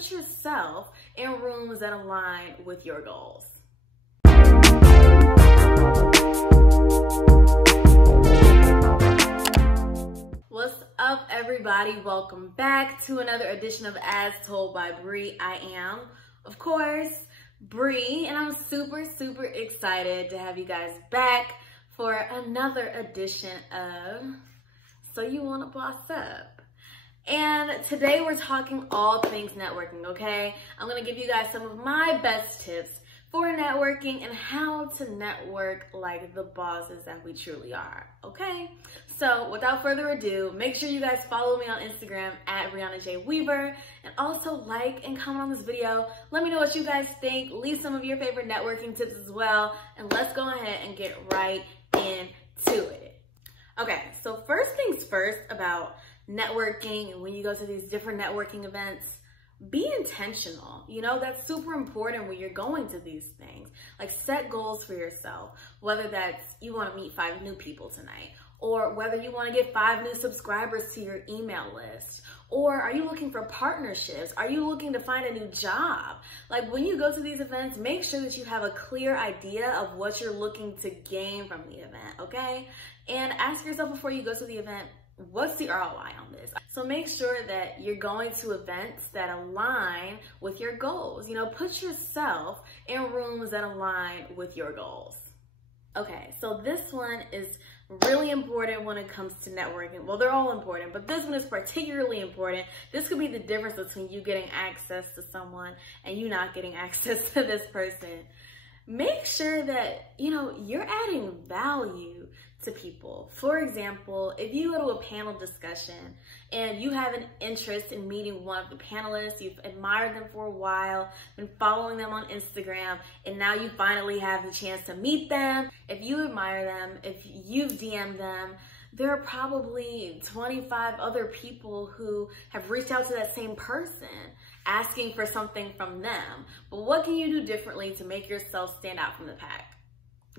put yourself in rooms that align with your goals. What's up, everybody? Welcome back to another edition of As Told by Bree. I am, of course, Bree, and I'm super excited to have you guys back for another edition of So You Wanna Boss Up. And today we're talking all things networking, okay? I'm gonna give you guys some of my best tips for networking and how to network like the bosses that we truly are, okay? So without further ado, make sure you guys follow me on Instagram at Rihanna J. Weaver, and also like and comment on this video. Let me know what you guys think. Leave some of your favorite networking tips as well, and let's go ahead and get right into it. Okay, so first things first about networking, and when you go to these different networking events, be intentional. You know, that's super important when you're going to these things. Like, set goals for yourself, whether that's you want to meet 5 new people tonight, or whether you want to get 5 new subscribers to your email list, or are you looking for partnerships? Are you looking to find a new job? Like, when you go to these events, make sure that you have a clear idea of what you're looking to gain from the event, okay? And ask yourself before you go to the event, what's the ROI on this? So make sure that you're going to events that align with your goals. You know, put yourself in rooms that align with your goals. Okay, so this one is really important when it comes to networking. Well, they're all important, but this one is particularly important. This could be the difference between you getting access to someone and you not getting access to this person. Make sure that, you know, you're adding value to people. For example, if you go to a panel discussion and you have an interest in meeting one of the panelists, you've admired them for a while, been following them on Instagram, and now you finally have the chance to meet them. If you admire them, if you've DM'd them, there are probably 25 other people who have reached out to that same person asking for something from them. But what can you do differently to make yourself stand out from the pack?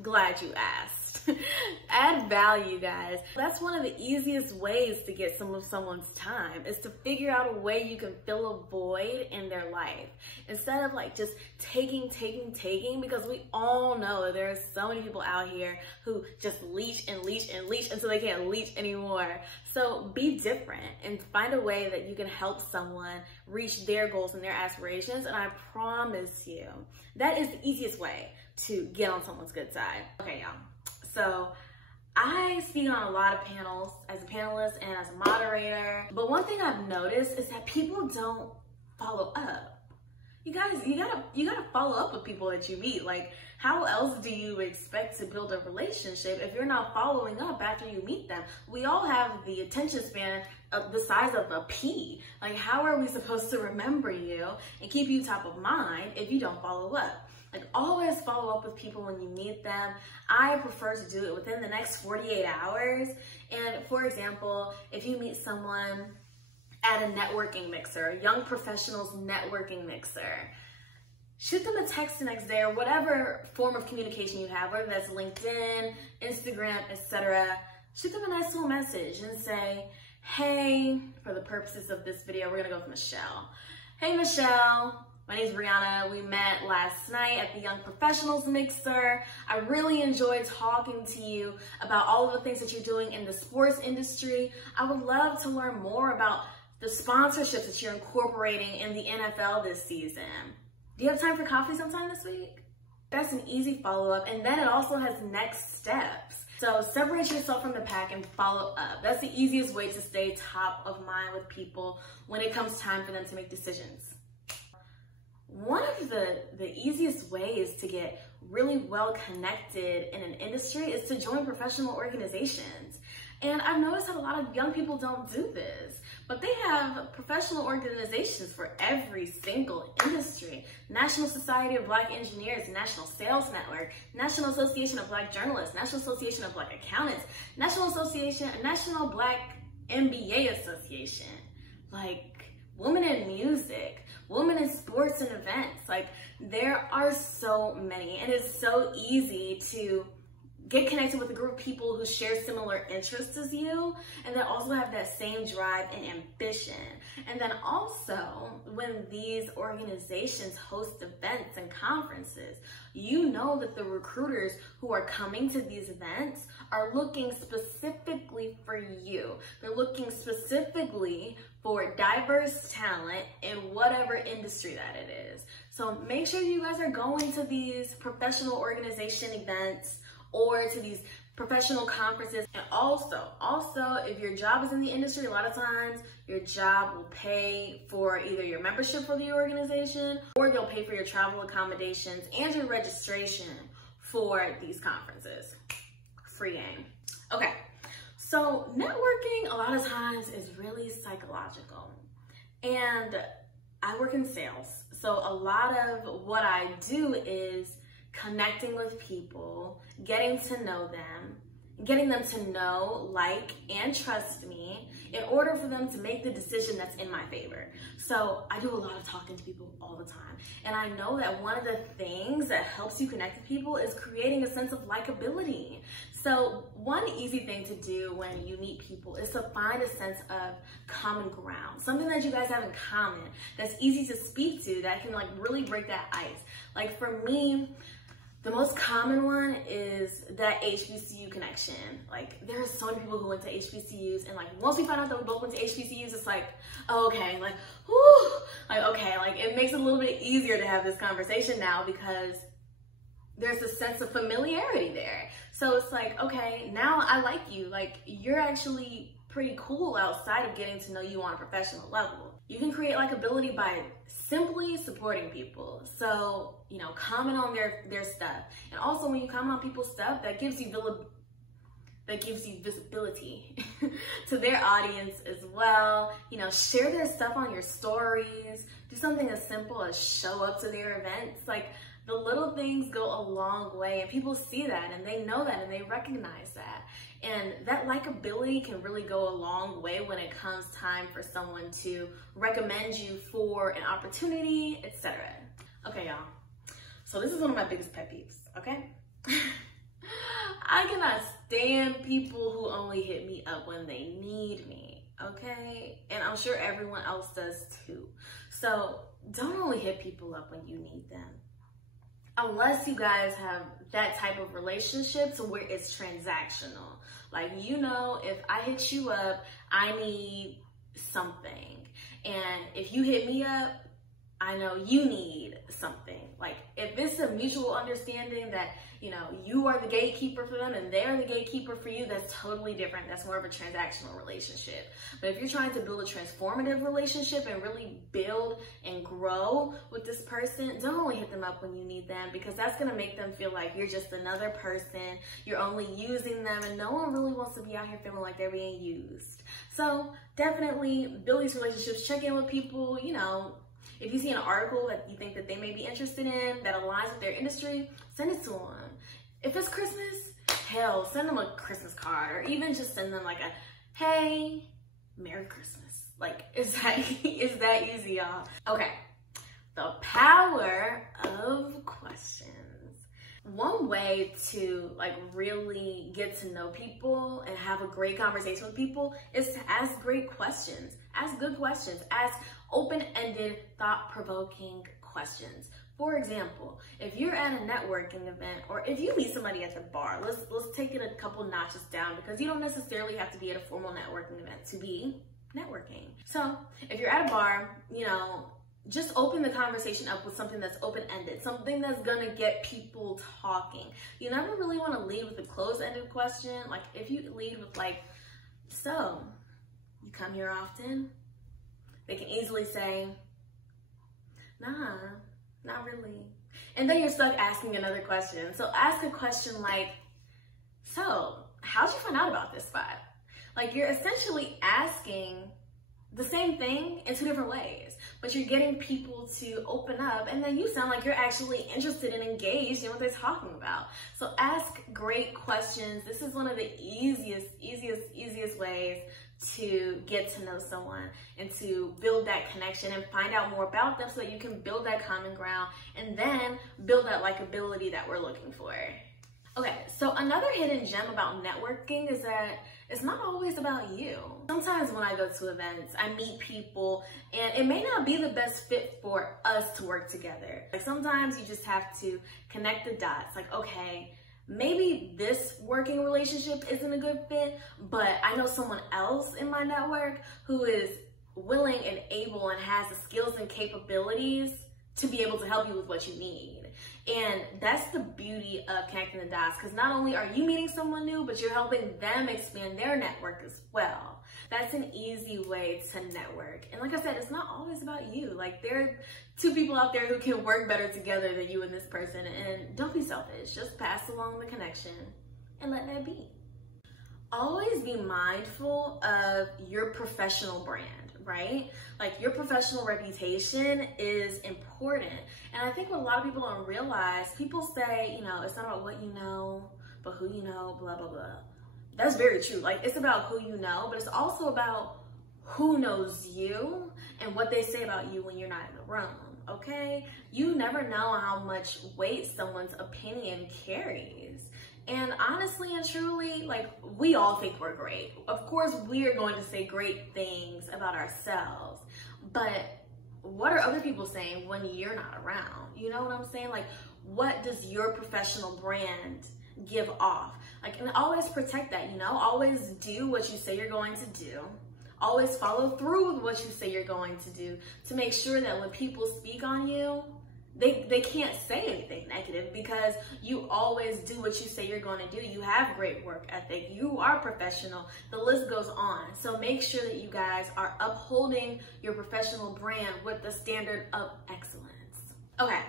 Glad you asked. Add value, guys. That's one of the easiest ways to get some of someone's time, is to figure out a way you can fill a void in their life. Instead of like just taking, because we all know that there are so many people out here who just leech until they can't leech anymore. So be different and find a way that you can help someone reach their goals and their aspirations. And I promise you, that is the easiest way to get on someone's good side. Okay, y'all. So I speak on a lot of panels as a panelist and as a moderator, but one thing I've noticed is that people don't follow up. You guys, you gotta follow up with people that you meet. Like, how else do you expect to build a relationship if you're not following up after you meet them? We all have the attention span of the size of a pea. Like, how are we supposed to remember you and keep you top of mind if you don't follow up? Like, always follow up with people when you meet them. I prefer to do it within the next 48 hours. And for example, if you meet someone at a networking mixer, a young professionals networking mixer, shoot them a text the next day or whatever form of communication you have, whether that's LinkedIn, Instagram, etc. Shoot them a nice little message and say, hey, for the purposes of this video, we're gonna go with Michelle. Hey, Michelle. My name is Rihanna. We met last night at the Young Professionals Mixer. I really enjoyed talking to you about all of the things that you're doing in the sports industry. I would love to learn more about the sponsorships that you're incorporating in the NFL this season. Do you have time for coffee sometime this week? That's an easy follow-up, and then it also has next steps. So separate yourself from the pack and follow up. That's the easiest way to stay top of mind with people when it comes time for them to make decisions. One of the easiest ways to get really well connected in an industry is to join professional organizations. And I've noticed that a lot of young people don't do this, but they have professional organizations for every single industry. National Society of Black Engineers, National Sales Network, National Association of Black Journalists, National Association of Black Accountants, National Black MBA Association, like Women in Music, Women in Sports and Events. Like, there are so many, and it's so easy to get connected with a group of people who share similar interests as you, and that also have that same drive and ambition. And then also, when these organizations host events and conferences, you know that the recruiters who are coming to these events are looking specifically for you. They're looking specifically for diverse talent in whatever industry that it is. So make sure you guys are going to these professional organization events or to these professional conferences. And also, if your job is in the industry, a lot of times your job will pay for either your membership for the organization, or they'll pay for your travel accommodations and your registration for these conferences. Free game. Okay, so networking a lot of times is really psychological. And I work in sales, so a lot of what I do is connecting with people, getting to know them, getting them to know, like, and trust me in order for them to make the decision that's in my favor. So I do a lot of talking to people all the time. And I know that one of the things that helps you connect with people is creating a sense of likability. So one easy thing to do when you meet people is to find a sense of common ground, something that you guys have in common that's easy to speak to, that can like really break that ice. Like for me, the most common one is that HBCU connection. Like there are so many people who went to HBCUs, and like once we found out that we both went to HBCUs, it's like, oh, okay, like, whoo, like, okay, like it makes it a little bit easier to have this conversation now because there's a sense of familiarity there. So it's like, okay, now I like you. Like you're actually pretty cool outside of getting to know you on a professional level. You can create likability by simply supporting people. So, you know, comment on their stuff. And also when you comment on people's stuff, that gives you visibility to their audience as well. You know, share their stuff on your stories. Do something as simple as show up to their events. Like the little things go a long way, and people see that and they know that and they recognize that. And that likability can really go a long way when it comes time for someone to recommend you for an opportunity, etc. Okay, y'all. So this is one of my biggest pet peeves, okay? I cannot stand people who only hit me up when they need me, okay? And I'm sure everyone else does too. So don't only hit people up when you need them. Unless you guys have that type of relationship to where it's transactional. Like, you know, if I hit you up, I need something. And if you hit me up, I know you need something. Like, if it's a mutual understanding that, you know, you are the gatekeeper for them and they're the gatekeeper for you, that's totally different. That's more of a transactional relationship. But if you're trying to build a transformative relationship and really build and grow with this person, don't only hit them up when you need them, because that's going to make them feel like you're just another person. You're only using them, and no one really wants to be out here feeling like they're being used. So definitely build these relationships, check in with people, you know. If you see an article that you think that they may be interested in that aligns with their industry, send it to them. If it's Christmas, hell, send them a Christmas card, or even just send them like a, hey, Merry Christmas. Like, it's that easy, y'all. Okay, the power of questions. One way to like really get to know people and have a great conversation with people is to ask great questions. Ask good questions. Ask open-ended, thought-provoking questions. For example, if you're at a networking event, or if you meet somebody at the bar, let's take it a couple notches down, because you don't necessarily have to be at a formal networking event to be networking. So if you're at a bar, you know, just open the conversation up with something that's open-ended, something that's gonna get people talking. You never really want to lead with a closed-ended question. Like if you lead with like, so you come here often? They can easily say, nah, not really. And then you're stuck asking another question. So ask a question like, so how'd you find out about this spot? Like you're essentially asking the same thing in two different ways, but you're getting people to open up, and then you sound like you're actually interested and engaged in what they're talking about. So ask great questions. This is one of the easiest ways to get to know someone and to build that connection and find out more about them, so that you can build that common ground and then build that likability that we're looking for. Okay, so another hidden gem about networking is that it's not always about you. Sometimes when I go to events, I meet people and it may not be the best fit for us to work together. Like sometimes you just have to connect the dots. Like, okay, maybe this working relationship isn't a good fit, but I know someone else in my network who is willing and able and has the skills and capabilities to be able to help you with what you need. And that's the beauty of connecting the dots, because not only are you meeting someone new, but you're helping them expand their network as well. That's an easy way to network. And like I said, it's not always about you. Like there are two people out there who can work better together than you and this person. And don't be selfish, just pass along the connection and let that be. Always be mindful of your professional brand, right? Like your professional reputation is important. And I think what a lot of people don't realize, people say, you know, it's not about what you know, but who you know, blah, blah, blah. That's very true. Like it's about who you know, but it's also about who knows you and what they say about you when you're not in the room, okay? You never know how much weight someone's opinion carries. And honestly and truly, like we all think we're great. Of course, we are going to say great things about ourselves, but what are other people saying when you're not around? You know what I'm saying? Like, what does your professional brand give off? Like, and always protect that, you know? Always do what you say you're going to do. Always follow through with what you say you're going to do to make sure that when people speak on you, they can't say anything negative, because you always do what you say you're going to do. You have great work ethic. You are professional. The list goes on. So make sure that you guys are upholding your professional brand with the standard of excellence. Okay,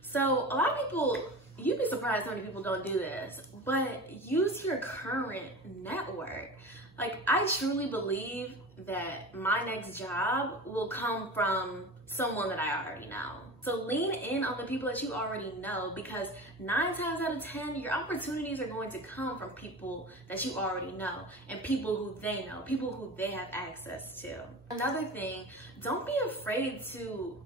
so a lot of people, you'd be surprised how many people don't do this, but use your current network. Like I truly believe that my next job will come from someone that I already know. So lean in on the people that you already know, because 9 times out of 10, your opportunities are going to come from people that you already know and people who they know, people who they have access to. Another thing, don't be afraid to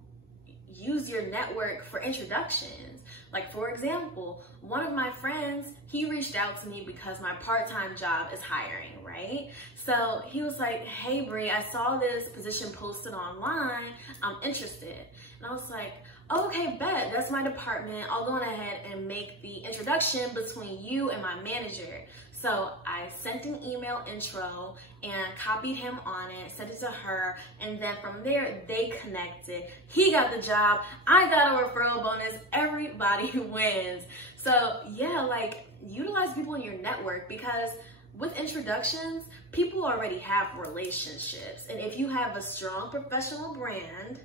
use your network for introductions. Like for example, one of my friends, he reached out to me because my part-time job is hiring, right? So he was like, hey Bree, I saw this position posted online, I'm interested. And I was like, okay, bet, that's my department. I'll go ahead and make the introduction between you and my manager. So I sent an email intro and copied him on it, sent it to her, and then from there, they connected. He got the job, I got a referral bonus, everybody wins. So yeah, like utilize people in your network, because with introductions, people already have relationships. And if you have a strong professional brand,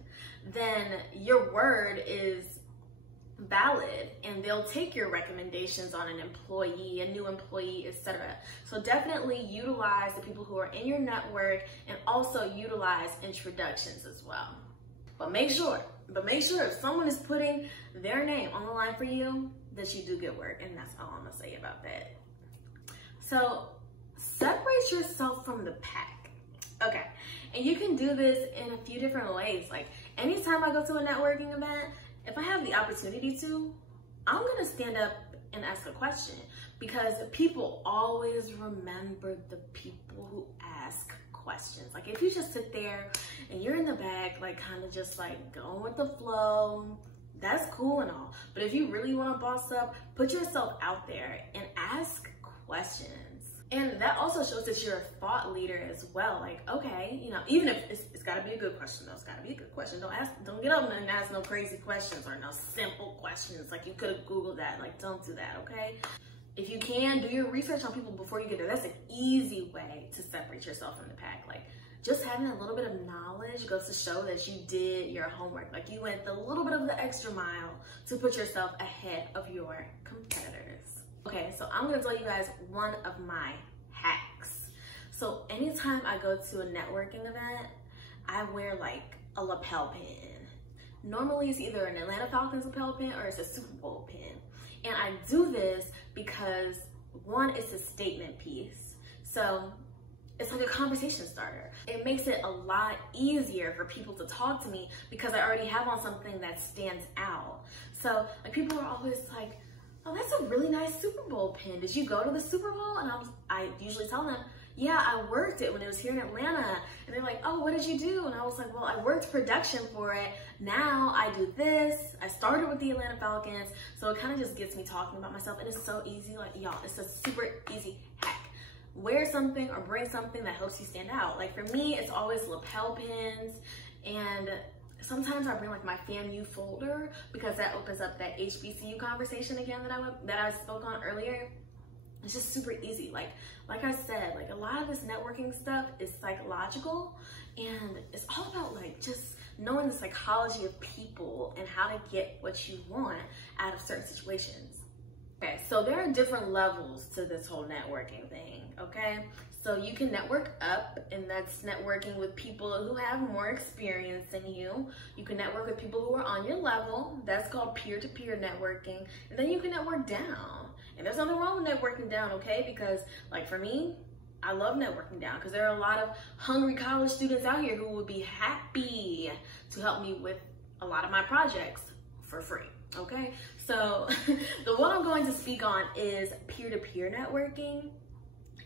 then your word is valid and they'll take your recommendations on an employee, a new employee, etc. So definitely utilize the people who are in your network and also utilize introductions as well. But make sure if someone is putting their name on the line for you, that you do good work. And that's all I'm gonna say about that. So separate yourself from the pack. Okay, and you can do this in a few different ways. Like anytime I go to a networking event, if I have the opportunity to, I'm gonna stand up and ask a question, because people always remember the people who ask questions. Like if you just sit there and you're in the back, like kind of just like going with the flow, that's cool and all. But if you really wanna boss up, put yourself out there and ask questions. And that also shows that you're a thought leader as well. Like, okay, you know, even if it's gotta be a good question though, it's gotta be a good question. Don't get up and ask no crazy questions or no simple questions. Like you could have Googled that. Like, don't do that, okay? If you can, do your research on people before you get there. That's an easy way to separate yourself from the pack. Like, just having a little bit of knowledge goes to show that you did your homework. Like you went a little bit of the extra mile to put yourself ahead of your competitors. Okay, so I'm gonna tell you guys one of my hacks. So anytime I go to a networking event, I wear like a lapel pin. Normally it's either an Atlanta Falcons lapel pin or it's a Super Bowl pin. And I do this because one, it's a statement piece. So it's like a conversation starter. It makes it a lot easier for people to talk to me because I already have on something that stands out. So like people are always like, oh, that's a really nice Super Bowl pin. Did you go to the Super Bowl? And I usually tell them, yeah, I worked it when it was here in Atlanta. And they're like, oh, what did you do? And I was like, well, I worked production for it. Now I do this. I started with the Atlanta Falcons. So it kind of just gets me talking about myself. And it's so easy, like, y'all, it's a super easy hack. Wear something or bring something that helps you stand out. Like for me, it's always lapel pins, and sometimes I bring like my FAMU folder because that opens up that HBCU conversation again that I spoke on earlier. It's just super easy. Like I said, like a lot of this networking stuff is psychological, and it's all about like just knowing the psychology of people and how to get what you want out of certain situations. Okay, so there are different levels to this whole networking thing, okay? So you can network up, and that's networking with people who have more experience than you. You can network with people who are on your level. That's called peer-to-peer networking. And then you can network down. And there's nothing wrong with networking down, okay? Because like for me, I love networking down because there are a lot of hungry college students out here who would be happy to help me with a lot of my projects for free. Okay, so the one I'm going to speak on is peer-to-peer networking,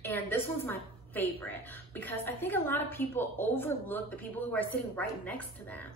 and this one's my favorite because I think a lot of people overlook the people who are sitting right next to them,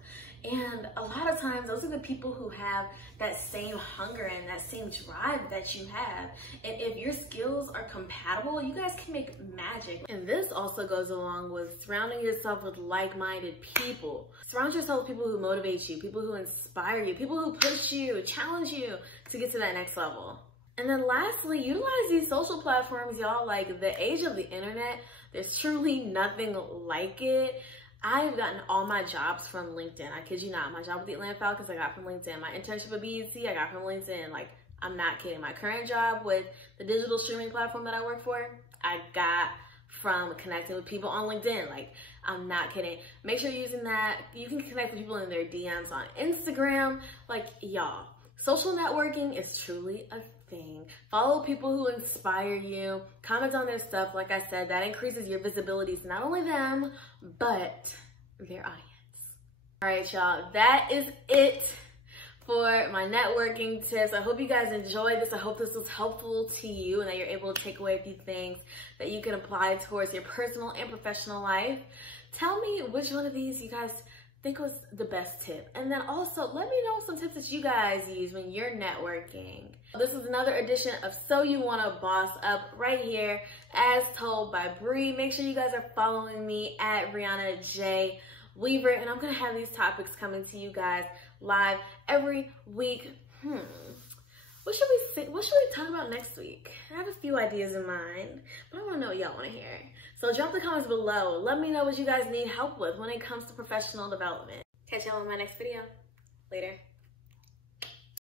and a lot of times those are the people who have that same hunger and that same drive that you have, and if your skills are compatible, you guys can make magic. And this also goes along with surrounding yourself with like-minded people. Surround yourself with people who motivate you, people who inspire you, people who push you, challenge you to get to that next level. And then lastly, utilize these social platforms, y'all. Like the age of the internet, there's truly nothing like it. I've gotten all my jobs from LinkedIn. I kid you not. My job with the Atlanta Falcons, I got from LinkedIn. My internship at BET, I got from LinkedIn. Like, I'm not kidding. My current job with the digital streaming platform that I work for, I got from connecting with people on LinkedIn. Like, I'm not kidding. Make sure you're using that. You can connect with people in their DMs on Instagram. Like, y'all, social networking is truly a thing. Follow people who inspire you. Comment on their stuff. Like I said, that increases your visibility to not only them, but their audience. All right, y'all, that is it for my networking tips. I hope you guys enjoyed this. I hope this was helpful to you and that you're able to take away a few things that you can apply towards your personal and professional life. Tell me which one of these you guys think was the best tip. And then also let me know some tips that you guys use when you're networking. This is another edition of So You Wanna Boss Up right here, as told by Bree. Make sure you guys are following me at Rihanna J. Weaver, and I'm gonna have these topics coming to you guys live every week. What should we talk about next week? I have a few ideas in mind, but I wanna know what y'all wanna hear. So drop the comments below. Let me know what you guys need help with when it comes to professional development. Catch y'all in my next video. Later.